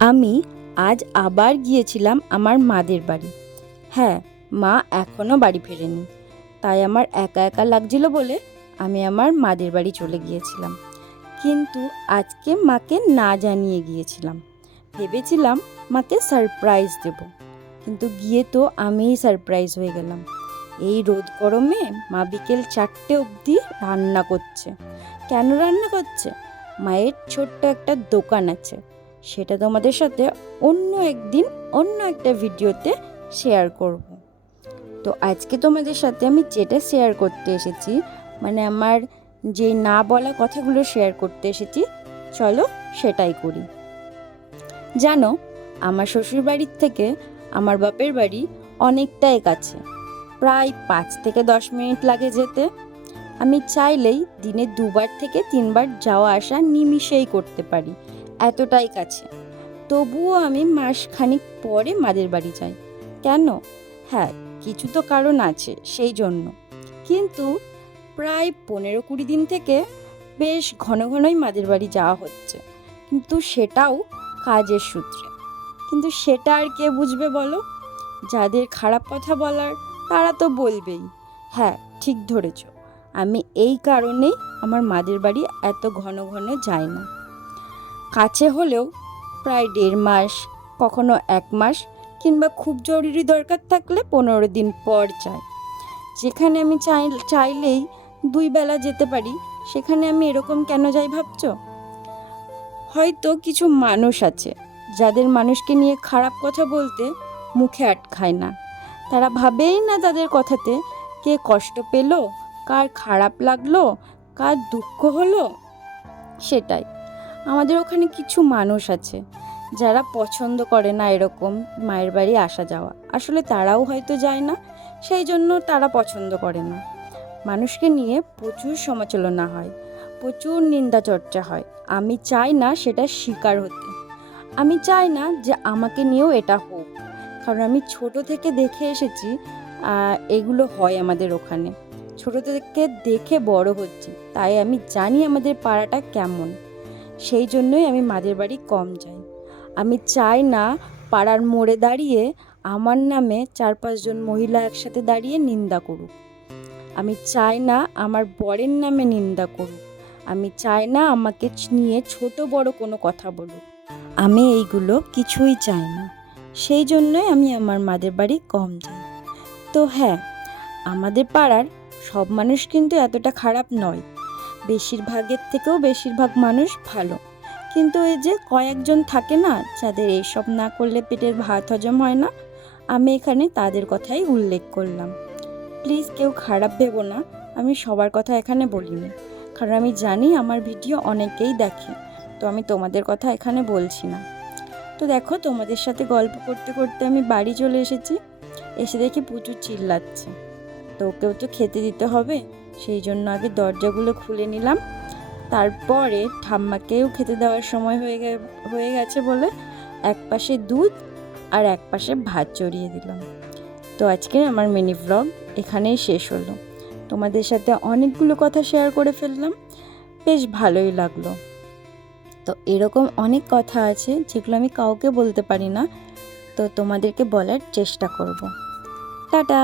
আমি আজ আবার গিয়েছিলাম আমার মাদের বাড়ি। হ্যাঁ, মা এখনও বাড়ি ফেরেনি, তাই আমার একা একা লাগছিল বলে আমি আমার মাদের বাড়ি চলে গিয়েছিলাম। কিন্তু আজকে মাকে না জানিয়ে গিয়েছিলাম, ভেবেছিলাম মাকে সারপ্রাইজ দেব, কিন্তু গিয়ে তো আমিই সারপ্রাইজ হয়ে গেলাম। এই রোদ গরমে মা বিকেল 4টে অবধি রান্না করছে। কেন রান্না করছে? মায়ের ছোট্ট একটা দোকান আছে, সেটা তোমাদের সাথে অন্য একদিন অন্য একটা ভিডিওতে শেয়ার করব। তো আজকে তোমাদের সাথে আমি যেটা শেয়ার করতে এসেছি, মানে আমার যে না বলা কথাগুলো শেয়ার করতে এসেছি, চলো সেটাই করি। জানো, আমার শ্বশুর বাড়ির থেকে আমার বাপের বাড়ি অনেকটাই কাছে, প্রায় 5 থেকে 10 মিনিট লাগে যেতে। আমি চাইলেই দিনে 2বার থেকে 3বার যাওয়া আসা নিমিষেই করতে পারি, এতটাই কাছে। তবুও আমি মাসখানিক পরে মাদের বাড়ি যাই। কেন? হ্যাঁ, কিছু তো কারণ আছে সেই জন্য। কিন্তু প্রায় 15-20 দিন থেকে বেশ ঘন ঘনই মাদের বাড়ি যাওয়া হচ্ছে, কিন্তু সেটাও কাজের সূত্রে। কিন্তু সেটা আর কে বুঝবে বলো? যাদের খারাপ কথা বলার তারা তো বলবেই। হ্যাঁ, ঠিক ধরেছ, আমি এই কারণেই আমার মাদের বাড়ি এত ঘন ঘন যাই না। কাছে হলেও প্রায় 1.5 মাস, কখনো 1 মাস, কিংবা খুব জরুরি দরকার থাকলে 15 দিন পর যাই। যেখানে আমি চাইলেই 2 বেলা যেতে পারি, সেখানে আমি এরকম কেন যাই ভাবছো? হয়তো কিছু মানুষ আছে যাদের মানুষকে নিয়ে খারাপ কথা বলতে মুখে আটকায় না। তারা ভাবেই না তাদের কথাতে কে কষ্ট পেল, কার খারাপ লাগলো, কার দুঃখ হলো। সেটাই, আমাদের ওখানে কিছু মানুষ আছে যারা পছন্দ করে না এরকম মায়ের বাড়ি আসা যাওয়া। আসলে তারাও হয়তো যায় না, সেই জন্য তারা পছন্দ করে না। মানুষকে নিয়ে প্রচুর সমালোচনা হয়, প্রচুর নিন্দা চর্চা হয়। আমি চাই না সেটা শিকার হতে। আমি চাই না যে আমাকে নিয়েও এটা হোক, কারণ আমি ছোট থেকে দেখে এসেছি এগুলো হয় আমাদের ওখানে। ছোট থেকে দেখে বড় হচ্ছি, তাই আমি জানি আমাদের পাড়াটা কেমন। সেই জন্যই আমি মাদের বাড়ি কম যাই। আমি চাই না পাড়ার মোড়ে দাঁড়িয়ে আমার নামে 4-5 জন মহিলা একসাথে দাঁড়িয়ে নিন্দা করুক। আমি চাই না আমার বরের নামে নিন্দা করুক। আমি চাই না আমাকে নিয়ে ছোট বড় কোনো কথা বলুক। আমি এইগুলো কিছুই চাই না। সেই জন্যই আমি আমার মাদের বাড়ি কম যাই। তো হ্যাঁ, আমাদের পাড়ার সব মানুষ কিন্তু এতটা খারাপ নয়। বেশিরভাগের থেকেও বেশিরভাগ মানুষ ভালো। কিন্তু এই যে কয়েকজন থাকে না, যাদের এইসব না করলে পেটের ভাত হজম হয় না, আমি এখানে তাদের কথাই উল্লেখ করলাম। প্লিজ কেউ খারাপ ভেবো না, আমি সবার কথা এখানে বলিনি, কারণ আমি জানি আমার ভিডিও অনেকেই দেখে, তো আমি তোমাদের কথা এখানে বলছি না। তো দেখো, তোমাদের সাথে গল্প করতে করতে আমি বাড়ি চলে এসেছি। এসে দেখি প্রচুর চিল্লাচ্ছে, তো ওকেও তো খেতে দিতে হবে, সেই জন্য আগে দরজাগুলো খুলে নিলাম। তারপরে ঠাম্মাকেও খেতে দেওয়ার সময় হয়ে গেছে বলে এক পাশে দুধ আর এক পাশে ভাত চড়িয়ে দিলাম। তো আজকে আমার মিনি ভ্লগ এখানেই শেষ হলো। তোমাদের সাথে অনেকগুলো কথা শেয়ার করে ফেললাম, বেশ ভালোই লাগলো। তো এরকম অনেক কথা আছে যেগুলো আমি কাউকে বলতে পারি না, তো তোমাদেরকে বলার চেষ্টা করব। টাটা।